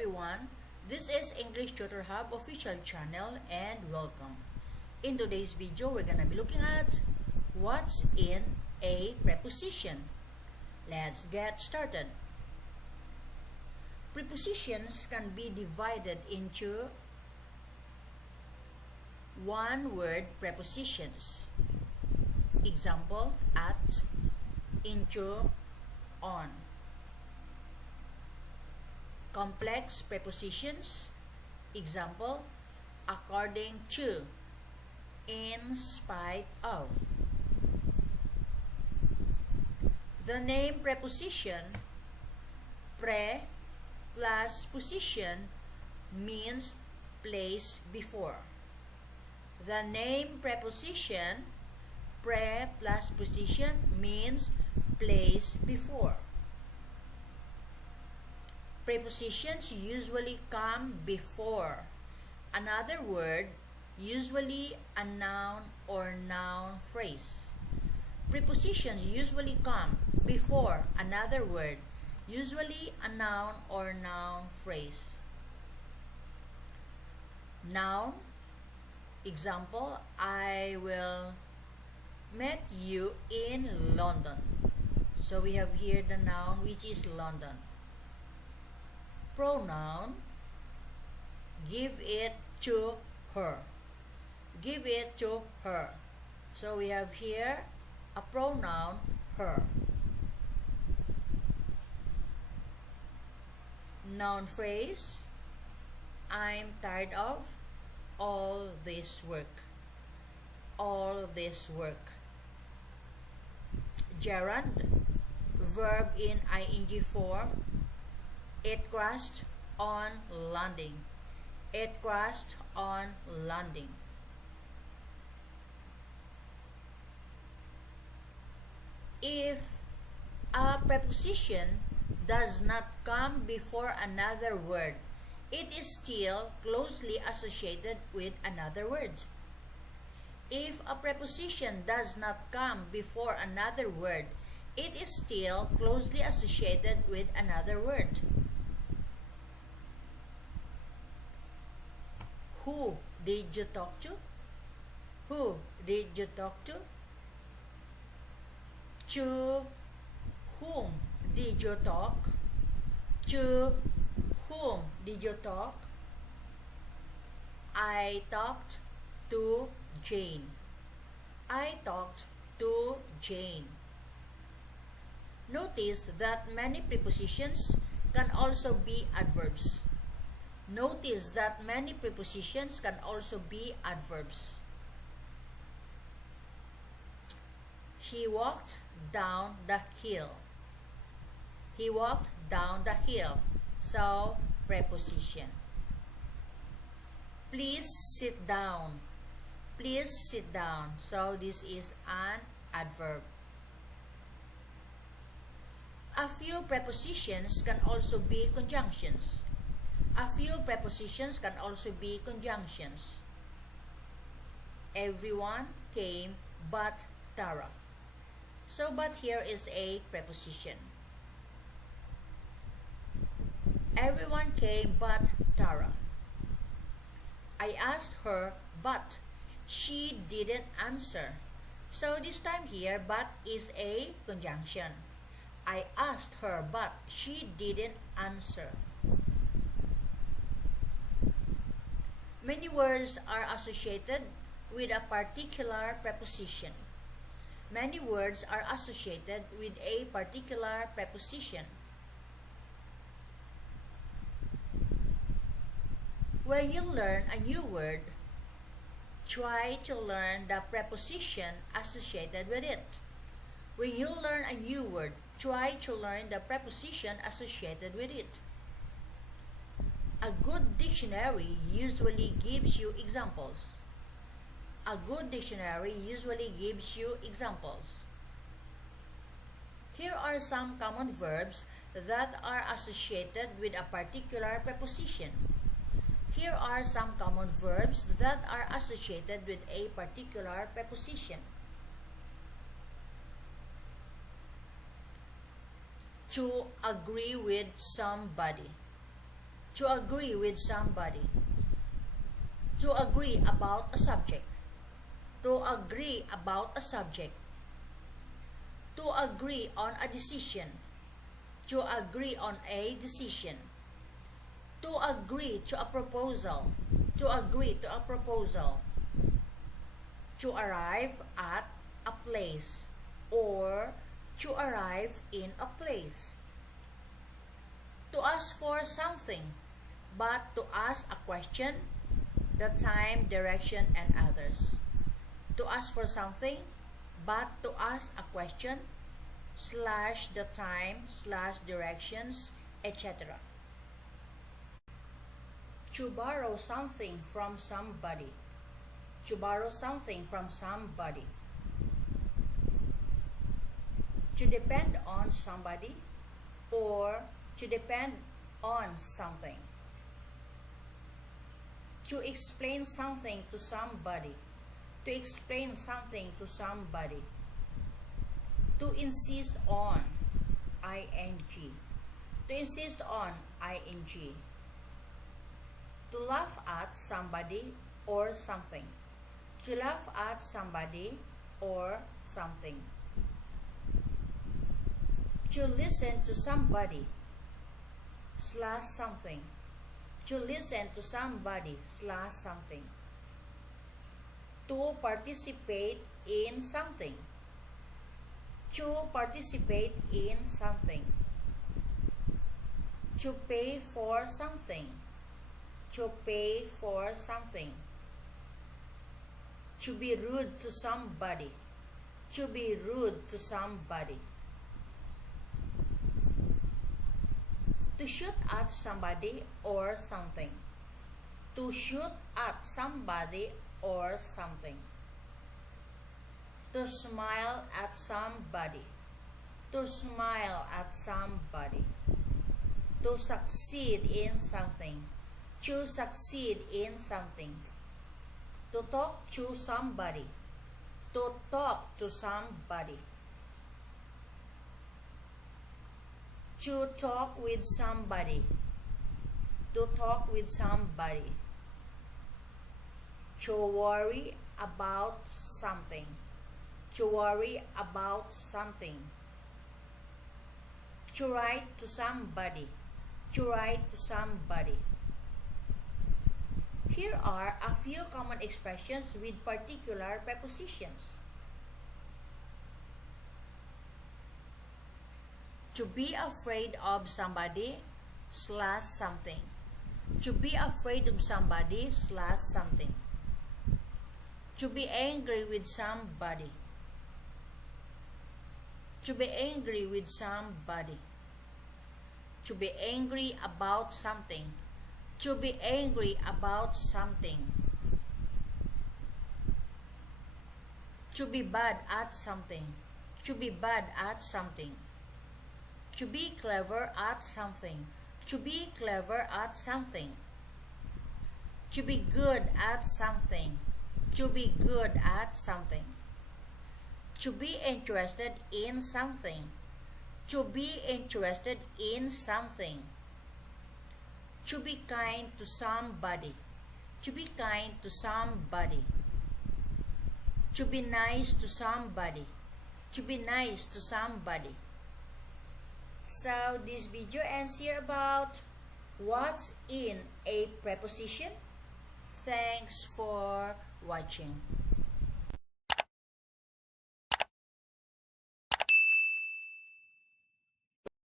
everyone, this is English Tutor Hub official channel and welcome. In today's video, we're gonna be looking at what's in a preposition. Let's get started. Prepositions can be divided into one-word prepositions. Example, at, into, on. Complex prepositions. Example, according to, in spite of. The name preposition, pre plus position, means place before. The name preposition, pre plus position, means place before. Prepositions usually come before another word, usually a noun or noun phrase. Prepositions usually come before another word, usually a noun or noun phrase. Noun, example, I will meet you in London. So we have here the noun, which is London. Pronoun, give it to her. Give it to her. So we have here a pronoun, her. Noun phrase, I'm tired of all this work. All this work. Gerund, verb in ing form. It crashed on landing. It crashed on landing. If a preposition does not come before another word, it is still closely associated with another word. If a preposition does not come before another word, it is still closely associated with another word. Who did you talk to? Who did you talk to? To whom did you talk? To whom did you talk? I talked to Jane. I talked to Jane. Notice that many prepositions can also be adverbs. Notice that many prepositions can also be adverbs. He walked down the hill. He walked down the hill. So, preposition. Please sit down. Please sit down. So, this is an adverb. A few prepositions can also be conjunctions. A few prepositions can also be conjunctions. Everyone came but Tara. So, but here is a preposition. Everyone came but Tara. I asked her, but she didn't answer. So, this time here, but is a conjunction. I asked her, but she didn't answer. Many words are associated with a particular preposition. Many words are associated with a particular preposition. When you learn a new word, try to learn the preposition associated with it. When you learn a new word, try to learn the preposition associated with it. A good dictionary usually gives you examples. A good dictionary usually gives you examples. Here are some common verbs that are associated with a particular preposition. Here are some common verbs that are associated with a particular preposition. To agree with somebody. To agree with somebody. To agree about a subject. To agree about a subject. To agree on a decision. To agree on a decision. To agree to a proposal. To agree to a proposal. To arrive at a place or to arrive in a place. To ask for something, but to ask a question, the time, direction, and others. To ask for something, but to ask a question, / the time, / directions, etc. To borrow something from somebody. To borrow something from somebody. To depend on somebody or to depend on something. To explain something to somebody. To explain something to somebody. To insist on, ing. To insist on, ing. To laugh at somebody or something. To laugh at somebody or something. To listen to somebody / something. To listen to somebody / something. To participate in something. To participate in something. To pay for something. To pay for something. To be rude to somebody. To be rude to somebody. To shoot at somebody or something. To shoot at somebody or something. To smile at somebody. To smile at somebody. To succeed in something. To succeed in something. To talk to somebody. To talk to somebody. To talk with somebody. To talk with somebody. To worry about something. To worry about something. To write to somebody. To write to somebody. Here are a few common expressions with particular prepositions. To be afraid of somebody / something. To be afraid of somebody / something. To be angry with somebody. To be angry with somebody. To be angry about something. To be angry about something. To be bad at something. To be bad at something. To be clever at something. To be clever at something. To be good at something. To be good at something. To be interested in something. To be interested in something. To be kind to somebody. To be kind to somebody. To be nice to somebody. To be nice to somebody. So this video ends here about what's in a preposition. Thanks for watching.